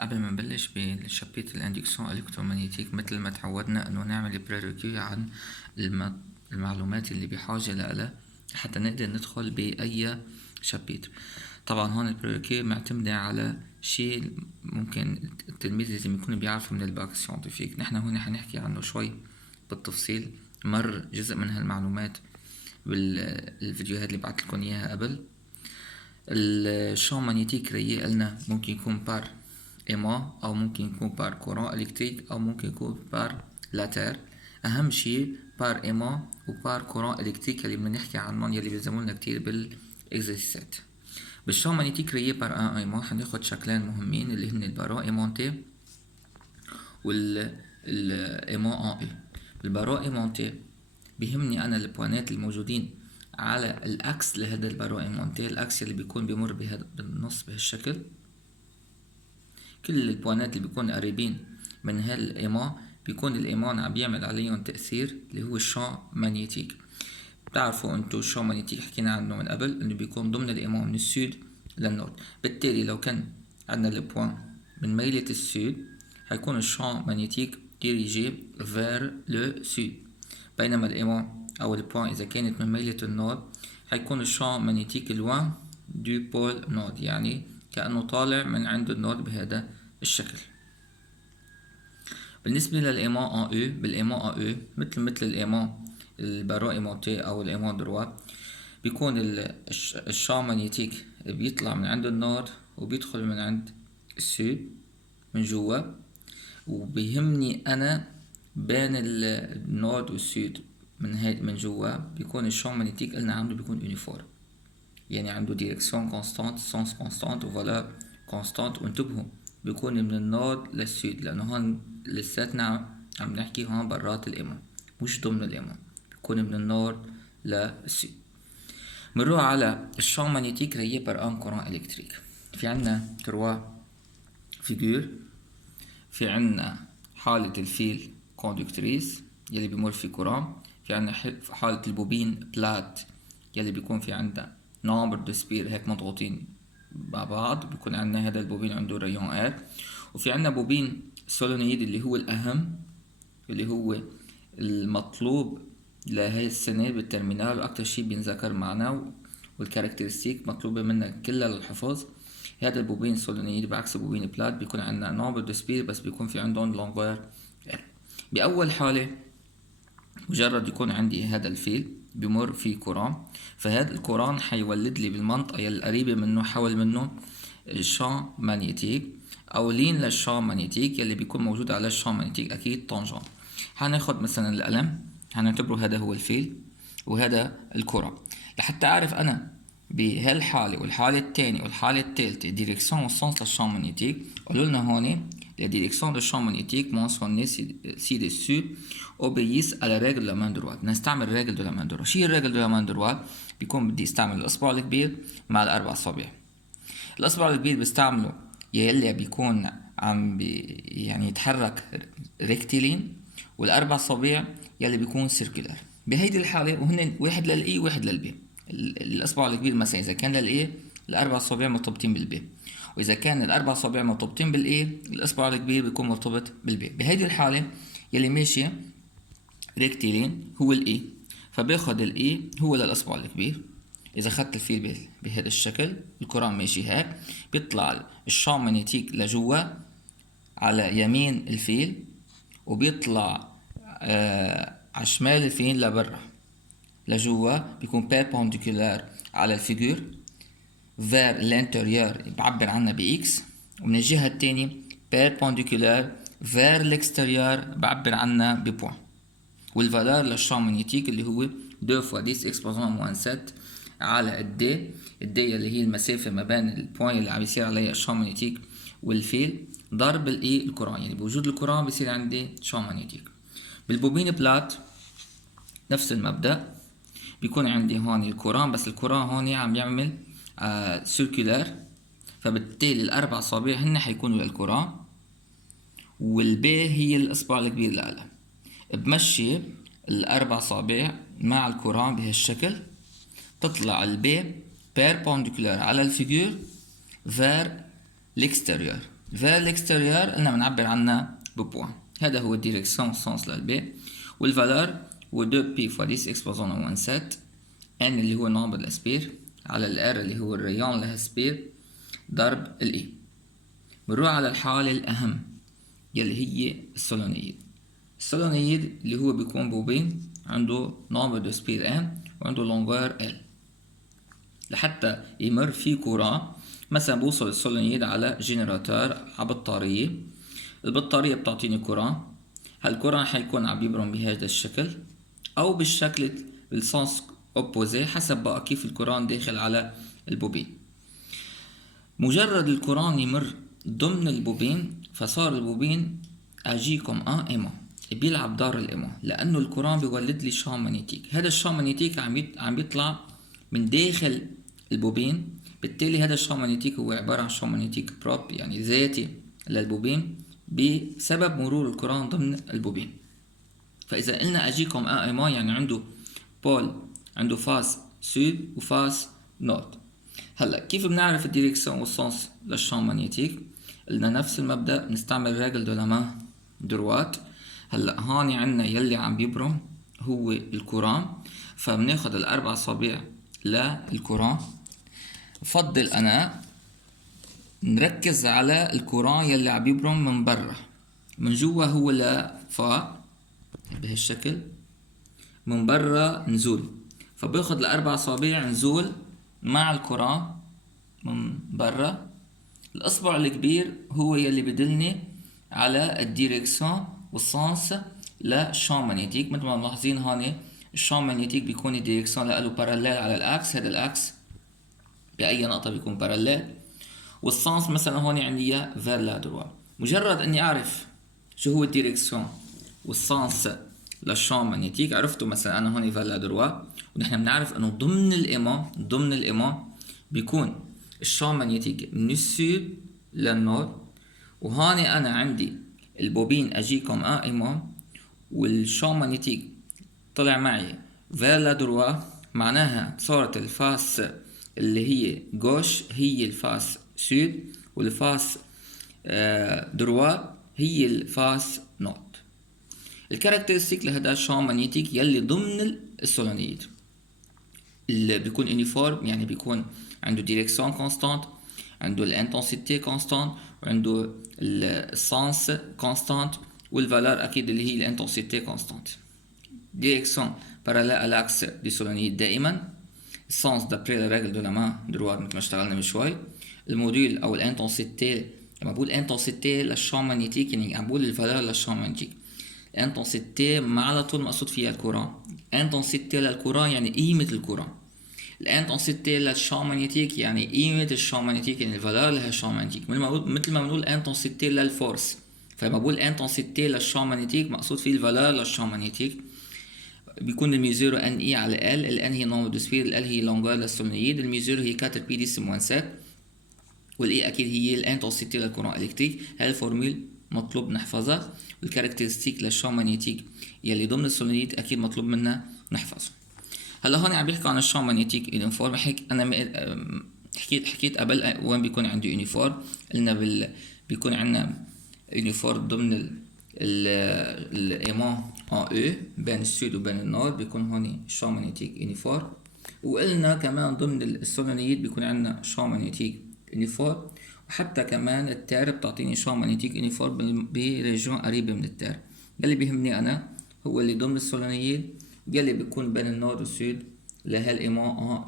قبل ما نبلش بالشابتر الاندكسيون الكترومغناطيسيك، مثل ما تعودنا انه نعمل بريريكيو عن المعلومات اللي بحاجة لها حتى نقدر ندخل بأي شابتر. طبعا هون البريريكيو معتمدة على شيء ممكن التلميذ لازم يكون بيعرفه من الباك سيانتيفيك. نحن هون حنحكي عنه شوي بالتفصيل، مر جزء من هالمعلومات بالفيديوهات اللي بعت لكم اياها قبل. الشامp مغناطيسي ريي قلنا ممكن يكون بار ايما او ممكن يكون بار كورون الكتريك او ممكن يكون بار لاتير. اهم شيء بار ايما وبار كورون الكتريك اللي بدنا نحكي عنهم يلي بيلزمولنا كتير بالاكزرسيسات. بالشامp مغناطيسي ريي بار ان ايما حناخد شكلين مهمين اللي هن البارون ايمونتي والايمون ان اي. البارون ايمونتي بيهمني انا البوانات الموجودين على الاكس لهذا البارون ايمونتي، الاكس اللي بيكون بيمر بهذا بالنص بهالشكل. كل البوانات اللي بيكون قريبين من هالايمان بيكون الايمان عم بيعمل عليهم تأثير اللي هو الشامp مغناطيسي. بتعرفوا انتو الشامp مغناطيسي حكينا عنه من قبل انه بيكون ضمن الايمان من السود للنورد. بالتالي لو كان عندنا البوان من ميلة السود هيكون الشامp مغناطيسي dirigé vers le sud، بينما الايمان او البوان اذا كانت من ميلة النورد هيكون الشامp مغناطيسي loin du pôle nord، يعني كأنه طالع من عند النورد بهذا الشكل. بالنسبة للإيمان ان او، بالإيمان ان او مثل الإيمان البارون ايمونتي أو الإيمان دروا، بيكون الشامp مغناطيسي بيطلع من عند النورد وبيدخل من عند السود من جوا. وبيهمني أنا بين النورد والسود من جوا بيكون الشامp مغناطيسي قلنا عنده بيكون يونيفورم، يعني عنده ديريكسيون كونستانت، سونس كونستانت وفالور كونستانت. وانتبهوا بيكون من النورد للسود لأنه هون لساتنا عم نحكي هون برات الإيمان مش ضمن الإيمان، بيكون من النورد للسود. بنروح على الشامp مغناطيسي ريي بار ان كورون الكتريك. في عنا تروا فيجور. في عنا حالة الفيل كوندكتريس يلي بيمر في كورون. في عنا حالة البوبين بلات يلي بيكون في عندها نمبر دو سبير هيك مضغوطين مع بعض، بيكون عندنا هذا البوبين عنده ريون ار. وفي عندنا بوبين سولونيد اللي هو الأهم، اللي هو المطلوب لهي السنة بالترمينال وأكتر شي بينذكر معنا والكاركترستيك مطلوبة منا كلها للحفظ. هذا البوبين سولونيد بعكس البوبين بلات بيكون عندنا نمبر دو سبير بس بيكون في عندهم لونغوير ار. بأول حالة مجرد يكون عندي هذا الفيل بمر في كوران، فهذا الكوران حيولد لي بالمنطقة القريبة منه حول منه الشامp مغناطيسي او لين للشامp مغناطيسي يلي بيكون موجود على الشامp مغناطيسي اكيد طنجان. هناخد مثلا القلم هنعتبره هذا هو الفيل وهذا الكرة، لحتى اعرف انا بهالحالة والحالة الثانية والحالة الثالثة ديريكسيون والسونس للشامp مغناطيسي. قالوا لنا هون la direction de champ magnétique mentionnée ci-dessus obéissent à la règle de la main droite. نستعمل الرجل de la main droite. شي الرجل de la main droite؟ بيكون بدي استعمل الاصبع الكبير مع الاربع اصابع. الاصبع الكبير بستعمله يلي بيكون يعني يتحرك ريكتيلين، والاربع اصابع يلي بيكون سيركولار. بهيدي الحالة وهن واحد للاي واحد للبي. الاصبع الكبير مثلا اذا كان للاي الاربع اصابع مرتبطين بالبي، واذا كان الاربع اصابع مرتبطين بالاي الاصبع الكبير بيكون مرتبط بالبي. بهيدي الحاله يلي ماشي ريكتيلين هو الاي، فباخد الاي هو للاصبع الكبير. اذا اخذت الفيل بهذا الشكل الكرة ماشي هيك بيطلع الشامp مغناطيسي لجوا على يمين الفيل، وبيطلع على شمال الفيل لبرا لجوا، بيكون بيربنديكولار على الفيجور vers l'intérieur بعبر عنها ب x، ومن الجهة الثانية perpendicular vers l'extérieur بعبر عنها ب point. والفالور للشامp مغناطيسي اللي هو 2 fois 10 exposant moins 7 على الدي. الدي اللي هي المسافة ما بين البوين اللي عم يصير عليها الشامp مغناطيسي والفيل ضرب الاي الكوران، يعني بوجود الكوران بصير عندي شامp مغناطيسي. بالبوبين بلات نفس المبدأ، بيكون عندي هون الكوران بس الكوران هون عم يعمل سيركولار، فبالتالي الاربع اصابع هن حيكونوا للكرة والبي هي الاصبع الكبير لها. بمشي الاربع اصابع مع الكرة بهالشكل تطلع البي بيربنديكولار على الفيجور فير l'extérieur، vers l'extérieur قلنا بنعبر عنها ببوان. هذا هو الديريكسيون سونس للبي، والفالور هو 2 بي فوا 10 اكسبوزون او 17 ان اللي هو نومبر الاسبير على الار اللي هو الريون لهالسبير ضرب الاي. بنروح على الحالة الأهم يلي هي السولونيد. السولونيد اللي هو بيكون بوبين عنده نومبر دو سبير ان وعنده لونغور ال. لحتى يمر في كوران مثلا بوصل السولونيد على جنراتور على بطارية، البطارية بتعطيني كوران، هالكوران حيكون عم يبرم بهذا الشكل أو بالشكل بالسانس اوبوزي حسب بقى كيف الكوران داخل على البوبين. مجرد الكوران يمر ضمن البوبين فصار البوبين اجيكم ايمون بيلعب دور الايمون، لانه الكوران بيولد لي شام مانيتيك. هذا الشام مانيتيك عم بيطلع من داخل البوبين، بالتالي هذا الشام مانيتيك هو عبارة عن شام مانيتيك بروب يعني ذاتي للبوبين بسبب مرور الكوران ضمن البوبين. فاذا قلنا اجيكم ايمون يعني عنده بول، عنده فاس سود وفاس نورد. هلا كيف بنعرف الديريكسيون والسونس للشام مانيتيك؟ قلنا نفس المبدأ، بنستعمل راجل دو لامان دروات. هلا هون عنا يلي عم بيبرم هو الكوران، فبناخد الاربع اصابع للكوران. بفضل انا نركز على الكوران يلي عم بيبرم من برا، من جوا هو لفا بهالشكل، من برا نزول. فباخد الاربع اصابع نزول مع الكوران من برا. الاصبع الكبير هو يلي بدلني على الديريكسيون والسانس للشام مانيتيك. مثل ما ملاحظين هون الشام مانيتيك بيكون الديريكسيون له باراليل على الاكس، هذا الاكس باي نقطه بيكون باراليل، والسانس مثلا هون عندي فير لا دروا. مجرد اني اعرف شو هو الديريكسيون والسانس للشام مانيتيك عرفتوا مثلا انا هون فير لا دروا، ونحن بنعرف انه ضمن الايمان بيكون الشام مانيتيك من السود للنور. وهون انا عندي البوبين اجيكم ايمان والشام مانيتيك طلع معي فير لا دروا، معناها صارت الفاس اللي هي جوش هي الفاس سود، والفاس دروا هي الفاس نورد. الكاركترستيك لهذا الشام مانيتيك يلي ضمن السولونيد اللي بيكون يونيفورم، يعني بيكون عنده ديريكسيون كونستانت، عنده الانتنسيتي كونستانت، وعنده السانس كونستانت، والفالور اكيد اللي هي الانتنسيتي كونستانت. ديريكسيون باراليل à l'axe du solenoïde دائما، السانس دابري لا ريغل دو لا مان دروات مثل ما اشتغلنا من شوي. الموديول او الانتنسيتي، لما بقول انتنسيتي للشام مانيتيك يعني عم بقول الفالور للشام مانيتيك. الانتنسيتي ما على طول مقصود فيها الكوران، انتنسيتي للكوران يعني قيمة الكوران، الانتنسيتي للشام مانيتيك يعني قيمة الشام مانيتيك، يعني الفالور لها الشام مانيتيك. مثل ما بنقول انتنسيتي للفورس، فلما بقول انتنسيتي للشام مانيتيك مقصود فيه الفالور للشام مانيتيك. بيكون الميزيرو ان اي على ال ان هي نومبر دو سفير، ال هي لونغور للسولنويد، الميزيرو هي 4 بي 10 موان 7، والاي اكيد هي الانتنسيتي للكورون الكتريك. هاي الفورمول مطلوب نحفظها، والكاركترستيك للشام مانيتيك يلي ضمن السولنويد اكيد مطلوب منا نحفظه. هلا هون عم بيحكوا عن الشام مانيتيك يونيفورم. انا حكيت قبل وين بيكون عنده يونيفورم، قلنا بيكون عندنا يونيفورم ضمن الايمان ان او بين السود وبين النور، بيكون هون شام مانيتيك يونيفورم. وقلنا كمان ضمن السولونيد بيكون عندنا شام مانيتيك يونيفورم، وحتى كمان التار بتعطيني شام مانيتيك يونيفورم بريجون قريبه من التار. اللي بيهمني انا هو اللي ضمن السولونيد يلي بيكون بين النور والسود لهالايمان ان او.